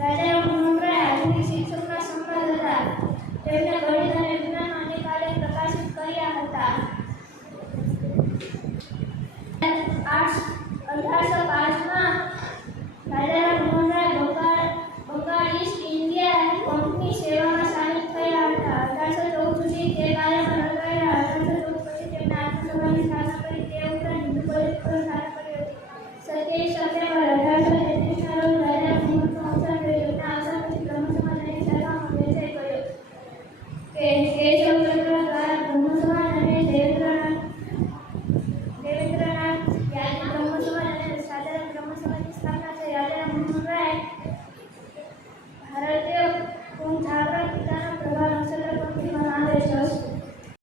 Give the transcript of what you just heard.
રાજારામ મંગળા આધુનિક શિક્ષકના સંવાદ હતા. તેમણે ગણિત અને વિજ્ઞાન અનેક કાર્ય પ્રકાશિત કર્યા હતા. આઠ, અઢારસો પાંચમાં एज ऑफ़